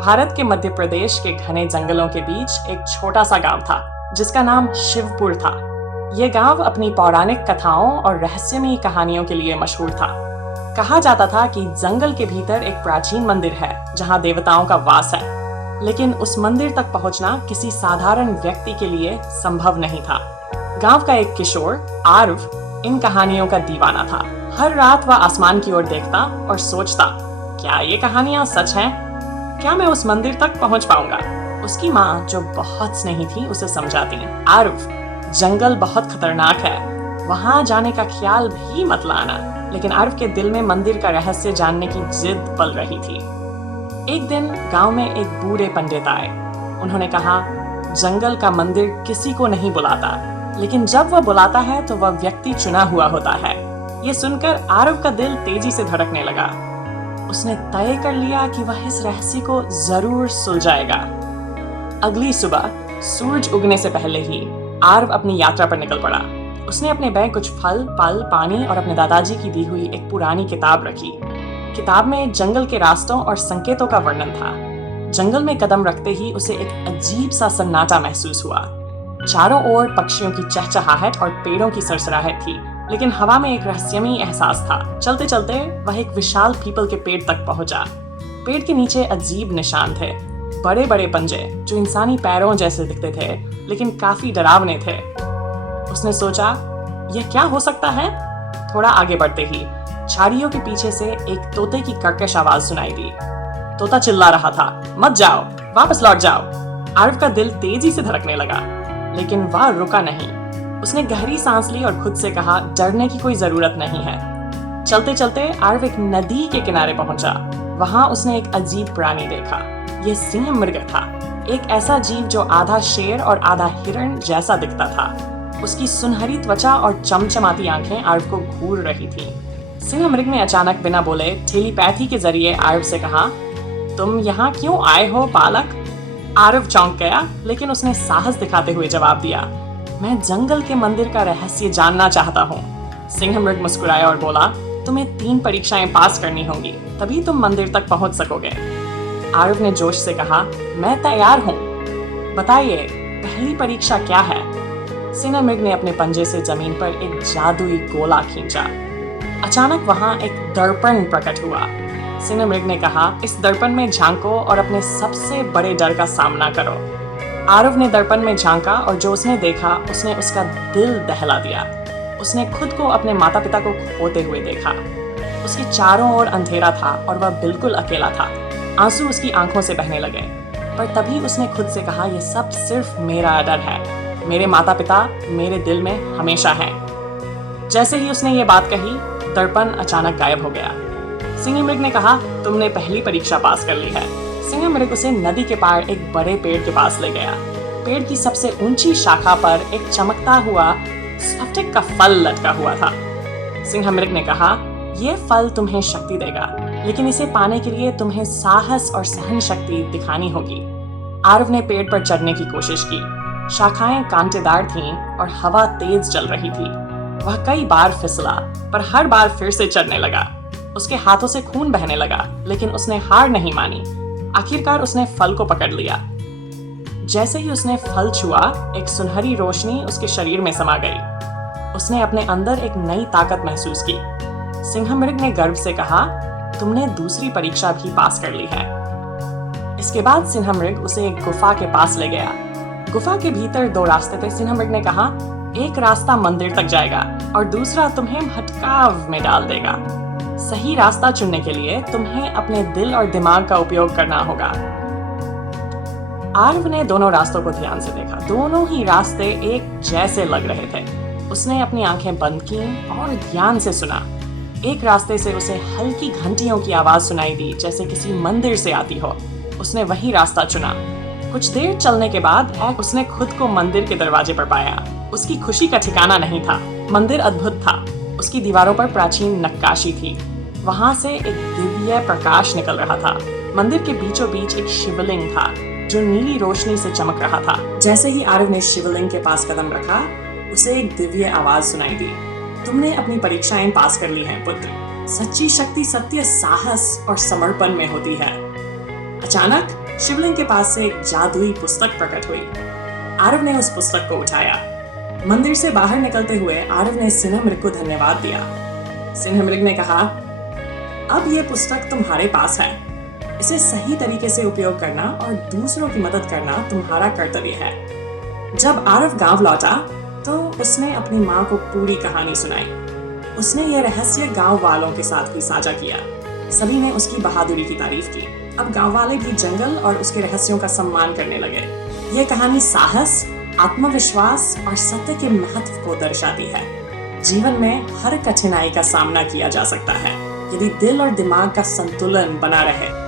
भारत के मध्य प्रदेश के घने जंगलों के बीच एक छोटा सा गांव था जिसका नाम शिवपुर था। यह गांव अपनी पौराणिक कथाओं और रहस्यमयी कहानियों के लिए मशहूर था। कहा जाता था कि जंगल के भीतर एक प्राचीन मंदिर है जहां देवताओं का वास है, लेकिन उस मंदिर तक पहुंचना किसी साधारण व्यक्ति के लिए संभव नहीं था। गांव का एक किशोर आरव इन कहानियों का दीवाना था। हर रात वह आसमान की ओर देखता और सोचता, क्या ये कहानियां सच हैं? क्या मैं उस मंदिर तक पहुंच पाऊंगा? उसकी माँ, जो बहुत स्नेही थी, उसे समझाती, आरव, जंगल बहुत खतरनाक है, वहां जाने का ख्याल भी मत लाना। लेकिन आरव के दिल में मंदिर का रहस्य जानने की जिद पल रही थी। एक दिन गांव में एक बूढ़े पंडित आए। उन्होंने कहा, जंगल का मंदिर किसी को नहीं बुलाता, लेकिन जब वह बुलाता है तो वह व्यक्ति चुना हुआ होता है। ये सुनकर आरव का दिल तेजी से धड़कने लगा। उसने तय कर लिया कि वह इस रहस्य को जरूर सुलझाएगा। अगली सुबह सूरज उगने से पहले ही आरव अपनी यात्रा पर निकल पड़ा। उसने अपने बैग कुछ फल, पानी और अपने दादाजी की दी हुई एक पुरानी किताब रखी। किताब में जंगल के रास्तों और संकेतों का वर्णन था। जंगल में कदम रखते ही उसे एक अजीब सा सन्नाटा महसूस हुआ। चारों ओर पक्षियों की चहचहाहट और पेड़ों की सरसराहट थी, लेकिन हवा में एक रहस्यमयी एहसास था। चलते चलते वह एक विशाल पीपल के पेड़ तक पहुंचा। पेड़ के नीचे अजीब निशान थे, बड़े बड़े पंजे जो इंसानी पैरों जैसे दिखते थे, लेकिन काफी डरावने थे। उसने सोचा, यह क्या हो सकता है? थोड़ा आगे बढ़ते ही झाड़ियों के पीछे से एक तोते की कर्कश आवाज सुनाई दी। तोता चिल्ला रहा था, मत जाओ, वापस लौट जाओ। आरव का दिल तेजी से धड़कने लगा, लेकिन वह रुका नहीं। उसने गहरी सांस ली और खुद से कहा, डरने की कोई जरूरत नहीं है। चलते चलते आरव एक नदी के किनारे पहुंचा। वहां उसने एक अजीब प्राणी देखा। यह सिंह मृग था, एक ऐसा जीव जो आधा शेर और आधा हिरण जैसा दिखता था। उसकी सुनहरी त्वचा और चमचमाती आंखें आरव को घूर रही थी। सिंह मृग ने अचानक बिना बोले टेलीपैथी के जरिए आरव से कहा, तुम यहाँ क्यों आए हो बालक? आरव चौंक गया, लेकिन उसने साहस दिखाते हुए जवाब दिया, मैं जंगल के मंदिर का रहस्य जानना चाहता हूँ। सिंह मृग मुस्कुराया और बोला, तुम्हें 3 परीक्षाएं पास करनी होंगी, तभी तुम मंदिर तक पहुंच सकोगे। आरव ने जोश से कहा, मैं तैयार हूँ, बताइए पहली परीक्षा क्या है? सिंह मृग ने अपने पंजे से जमीन पर एक जादुई गोला खींचा। अचानक वहां एक दर्पण प्रकट हुआ। सिंह मृग ने कहा, इस दर्पण में झांको और अपने सबसे बड़े डर का सामना करो। आरव ने दर्पण में झांका और जो उसने देखा उसने उसका दिल दहला दिया। उसने खुद को अपने माता पिता को खोते हुए देखा। उसके चारों ओर अंधेरा था और वह बिल्कुल अकेला था। आंसू उसकी आंखों से बहने लगे, पर तभी उसने खुद से कहा, यह सब सिर्फ मेरा डर है। मेरे माता पिता मेरे दिल में हमेशा हैं। जैसे ही उसने ये बात कही, दर्पण अचानक गायब हो गया। सिंह मृग ने कहा, तुमने पहली परीक्षा पास कर ली है। सिंह मृग उसे नदी के पार एक बड़े पेड़ के पास ले गया। पेड़ की सबसे ऊंची शाखा पर एक चमकता हुआ स्फटिक का फल लटका हुआ था। सिंह मृग ने कहा, यह फल तुम्हें शक्ति देगा, लेकिन इसे पाने के लिए तुम्हें साहस और सहन शक्ति दिखानी होगी। आरव ने पेड़ पर चढ़ने की कोशिश की। शाखाएं कांटेदार थीं और हवा तेज चल रही थी। वह कई बार फिसला, पर हर बार फिर से चढ़ने लगा। उसके हाथों से खून बहने लगा, लेकिन उसने हार नहीं मानी। आखिरकार उसने फल को पकड़ लिया। जैसे ही उसने फल छुआ, एक सुनहरी रोशनी उसके शरीर में समा गई। उसने अपने अंदर एक नई ताकत महसूस की। सिंह मृग ने गर्व से कहा, तुमने दूसरी परीक्षा भी पास कर ली है। इसके बाद सिंह मृग उसे एक गुफा के पास ले गया। गुफा के भीतर 2 रास्ते थे। सिंह मृग ने कहा, एक रास्ता मंदिर तक जाएगा और दूसरा तुम्हें भटकाव में डाल देगा। सही रास्ता चुनने के लिए तुम्हें अपने दिल और दिमाग का उपयोग करना होगा। आरव ने दोनों रास्तों को ध्यान से देखा। दोनों ही रास्ते एक जैसे लग रहे थे। उसने अपनी आंखें बंद की और ध्यान से सुना। एक रास्ते से उसे हल्की घंटियों की आवाज सुनाई दी, जैसे किसी मंदिर से आती हो। उसने वही रास्ता चुना। कुछ देर चलने के बाद उसने खुद को मंदिर के दरवाजे पर पाया। उसकी खुशी का ठिकाना नहीं था। मंदिर अद्भुत था। उसकी दीवारों पर प्राचीन नक्काशी थी। वहां से एक दिव्य प्रकाश निकल रहा था। मंदिर के बीचों बीच एक शिवलिंग था जो नीली रोशनी से चमक रहा था। जैसे ही आरव ने शिवलिंग के पास कदम रखा, उसे एक दिव्य आवाज सुनाई दी, तुमने अपनी परीक्षाएं पास कर ली हैं पुत्र। सच्ची शक्ति सत्य, साहस और समर्पण में होती है। अचानक शिवलिंग के पास से एक जादुई पुस्तक प्रकट हुई। आरव ने उस पुस्तक को उठाया। मंदिर से बाहर निकलते हुए आरव ने सिन्हा मृग को धन्यवाद दिया। सिन्हा मृग ने कहा, अब ये पुस्तक तुम्हारे पास है। इसे सही तरीके से उपयोग करना और दूसरों की मदद करना तुम्हारा कर्तव्य है। जब आरव गांव लौटा तो उसने अपनी माँ को पूरी कहानी सुनाई। उसने यह रहस्य गांव वालों के साथ भी साझा किया। सभी ने उसकी बहादुरी की तारीफ की। अब गांव वाले भी जंगल और उसके रहस्यों का सम्मान करने लगे। यह कहानी साहस, आत्मविश्वास और सत्य के महत्व को दर्शाती है। जीवन में हर कठिनाई का सामना किया जा सकता है, यदि दिल और दिमाग का संतुलन बना रहे।